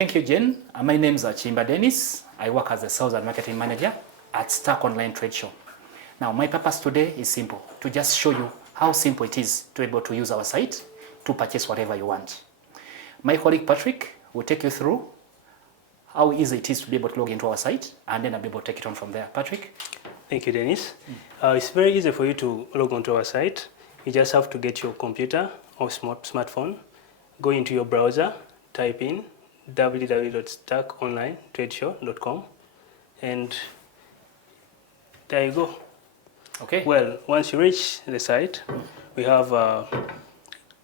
Thank you, Jen. My name is Chimba Dennis. I work as a sales and marketing manager at Stack Online Trade Show. Now, my purpose today is simple, to just show you how simple it is to be able to use our site to purchase whatever you want. My colleague Patrick will take you through how easy it is to be able to log into our site, and then I'll be able to take it on from there. Patrick? Thank you, Dennis. It's very easy for you to log onto our site. You just have to get your computer or smartphone, go into your browser, type in www.stackonlinetradeshow.com, and there you go. Okay. Well, once you reach the site, we have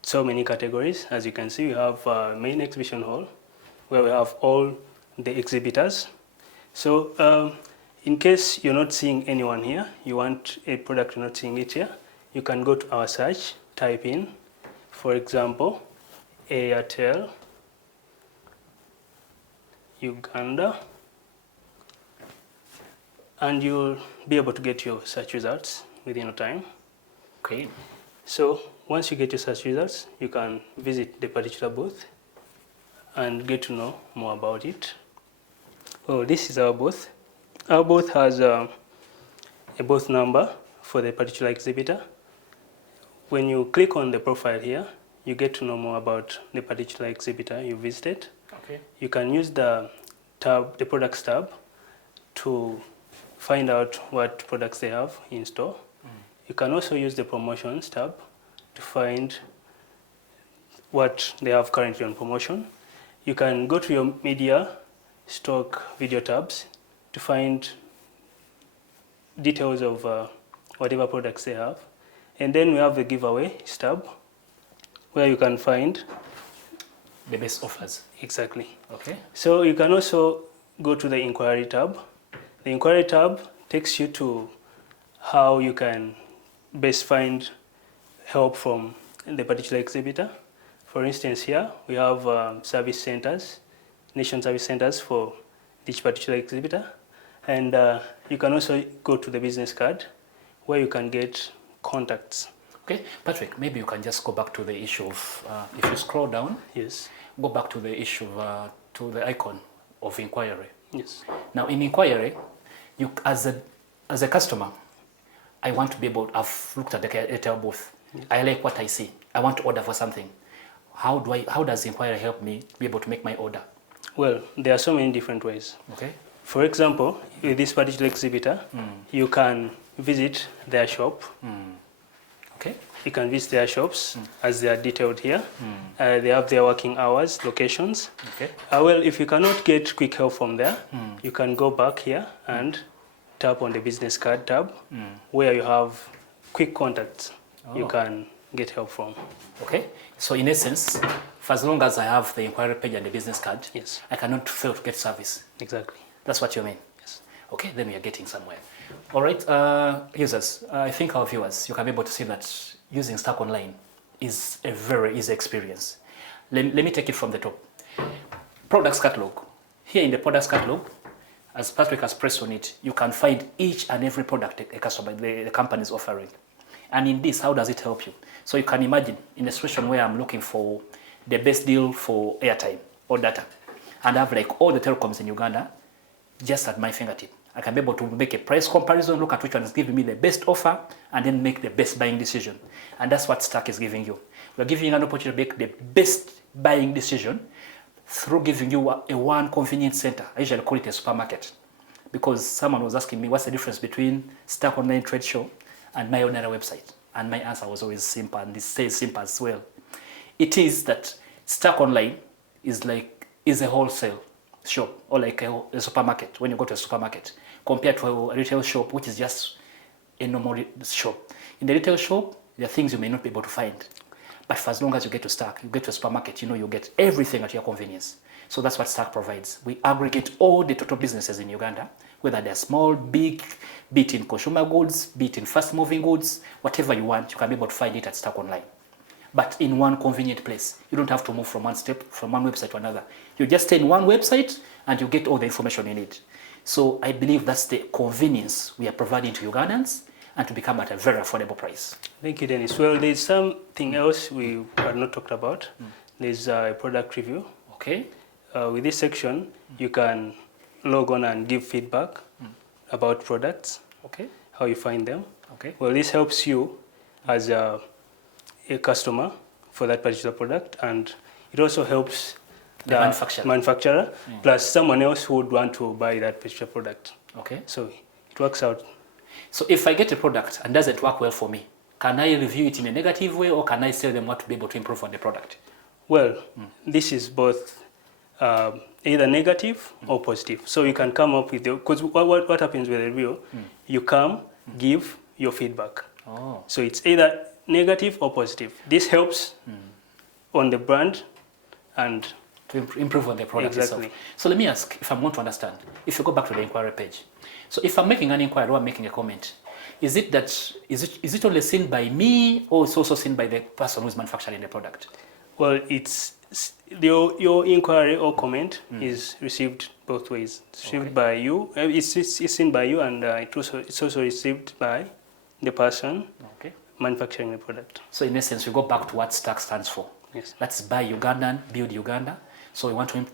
so many categories. As you can see, we have main exhibition hall, where we have all the exhibitors. So in case you're not seeing anyone here, you want a product, you're not seeing it here, you can go to our search, type in, for example, Airtel Uganda, and you'll be able to get your search results within a time. Okay. So once you get your search results, you can visit the particular booth and get to know more about it. Oh, this is our booth. Our booth has a booth number for the particular exhibitor. When you click on the profile here, you get to know more about the particular exhibitor you visited. Okay. You can use the tab, the products tab, to find out what products they have in store. You can also use the promotions tab to find what they have currently on promotion. You can go to your media, stock, video tabs to find details of whatever products they have. And then we have the giveaway tab, where you can find the best offers. Exactly. Okay. So you can also go to the inquiry tab. The inquiry tab takes you to how you can best find help from the particular exhibitor. For instance, here we have service centers, nation service centers for each particular exhibitor. And you can also go to the business card, where you can get contacts. Okay, Patrick, maybe you can just go back to the issue of, if you scroll down, Yes. go back to the issue of, to the icon of inquiry. Yes. Now in inquiry, you as a customer, I want to be able, I've looked at the Airtel booth. Yes. I like what I see. I want to order for something. How does inquiry help me be able to make my order? Well, there are so many different ways. Okay. For example, with this particular exhibitor, you can visit their shop. Okay. You can visit their shops as they are detailed here. They have their working hours, locations. Okay. Well, if you cannot get quick help from there, you can go back here and tap on the business card tab, where you have quick contacts you can get help from. Okay. So in essence, for as long as I have the inquiry page and the business card, yes, I cannot fail to get service. Exactly. That's what you mean? Yes. Okay, then we are getting somewhere. All right, users, I think our viewers, you can be able to see that using Stack Online is a very easy experience. Let me take it from the top. Products catalog. Here in the products catalog, as Patrick has pressed on it, you can find each and every product a customer, the company is offering. And in this, how does it help you? So you can imagine in a situation where I'm looking for the best deal for airtime or data, and I have like all the telecoms in Uganda just at my fingertip. I can be able to make a price comparison, look at which one is giving me the best offer, and then make the best buying decision. And that's what Stack is giving you. We're giving you an opportunity to make the best buying decision through giving you a one convenience center. I usually call it a supermarket, because someone was asking me what's the difference between Stack Online Trade Show and my own website. And my answer was always simple, and this stays simple as well. It is that Stack Online is a wholesale shop, or like a supermarket when you go to a supermarket, compared to a retail shop, which is just a normal shop. In the retail shop, there are things you may not be able to find. But for as long as you get to Stack, you get to a supermarket, you know you get everything at your convenience. So that's what Stack provides. We aggregate all the total businesses in Uganda, whether they're small, big, be it in consumer goods, be it in fast-moving goods, whatever you want, you can be able to find it at Stack Online. But in one convenient place. You don't have to move from one website to another. You just stay in one website and you get all the information you need. So I believe that's the convenience we are providing to Ugandans, and to become at a very affordable price. Thank you, Dennis. Well, there's something else we have not talked about. There's a product review. Okay. with this section, you can log on and give feedback about products, Okay. how you find them. Okay. Well, this helps you as a customer for that particular product, and it also helps The manufacturer plus someone else who would want to buy that particular product. Okay. So it works out. So if I get a product and doesn't work well for me, can I review it in a negative way, or can I tell them what to be able to improve on the product? Well, this is both either negative or positive. So you can come up with because what happens with a review, you come, give your feedback. Oh. So it's either negative or positive. This helps on the brand and to improve on the product exactly. itself. So let me ask, if I'm going to understand, if you go back to the inquiry page. So if I'm making an inquiry or I'm making a comment, is it only seen by me, or it's also seen by the person who's manufacturing the product? Well, it's your inquiry or comment is received both ways. It's received by you. It's seen by you, and it's also received by the person manufacturing the product. So in essence, we go back to what STACK stands for. Yes. That's buy Ugandan, build Uganda. So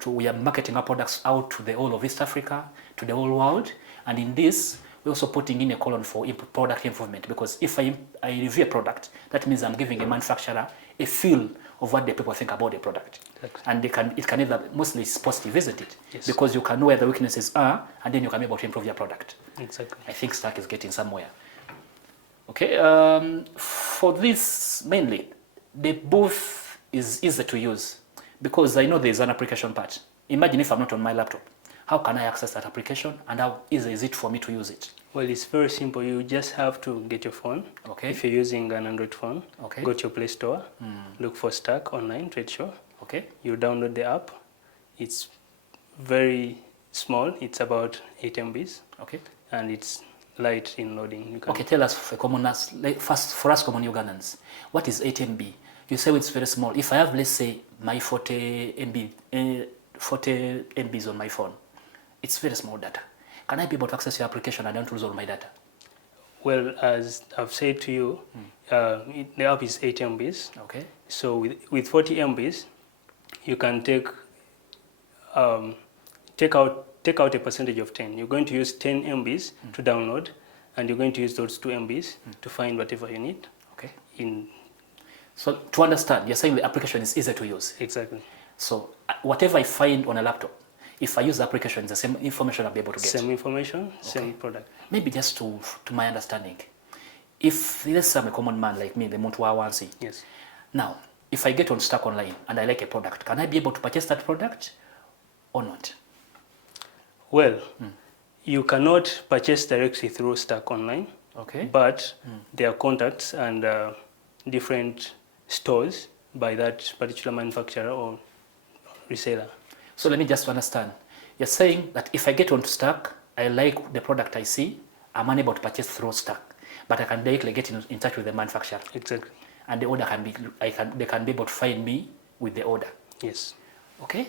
we are marketing our products out to the whole of East Africa, to the whole world, and in this, we're also putting in a column for product improvement, because if I review a product, that means I'm giving a manufacturer a feel of what the people think about the product. Exactly. And it can either, mostly it's positive, isn't it? Yes. Because you can know where the weaknesses are, and then you can be able to improve your product. Exactly. I think STACK is getting somewhere. Okay, for this mainly, the booth is easy to use, because I know there's an application part. Imagine if I'm not on my laptop. How can I access that application, and how easy is it for me to use it? Well, it's very simple. You just have to get your phone. Okay. If you're using an Android phone, go to your Play Store, look for Stackonline Trade Show. Okay. You download the app. It's very small. It's about 8 MBs. Okay. And it's light in loading. Okay, tell us for us common Ugandans, what is 8 MB? You say it's very small. If I have, let's say, my 40 MBs on my phone, it's very small data. Can I be able to access your application and don't lose all my data? Well, as I've said to you, the app is 8 MBs. Okay. So with 40 MBs, you can take out a percentage of 10. You're going to use 10 MBs to download, and you're going to use those 2 MBs to find whatever you need. Okay. So to understand, you're saying the application is easy to use. Exactly. So whatever I find on a laptop, if I use the application, it's the same information I'll be able to get. Same information, same product. Maybe just to my understanding, if let's say I'm a common man like me, the Montwa Wansi. Yes. Now, if I get on Stackonline and I like a product, can I be able to purchase that product or not? Well, you cannot purchase directly through Stackonline. Okay. But there are contacts and different stores by that particular manufacturer or reseller. So let me just understand. You're saying that if I get onto Stack, I like the product I see, I'm unable to purchase through Stack, but I can directly get in touch with the manufacturer. Exactly. And the order can be, they can be able to find me with the order. Yes. Okay.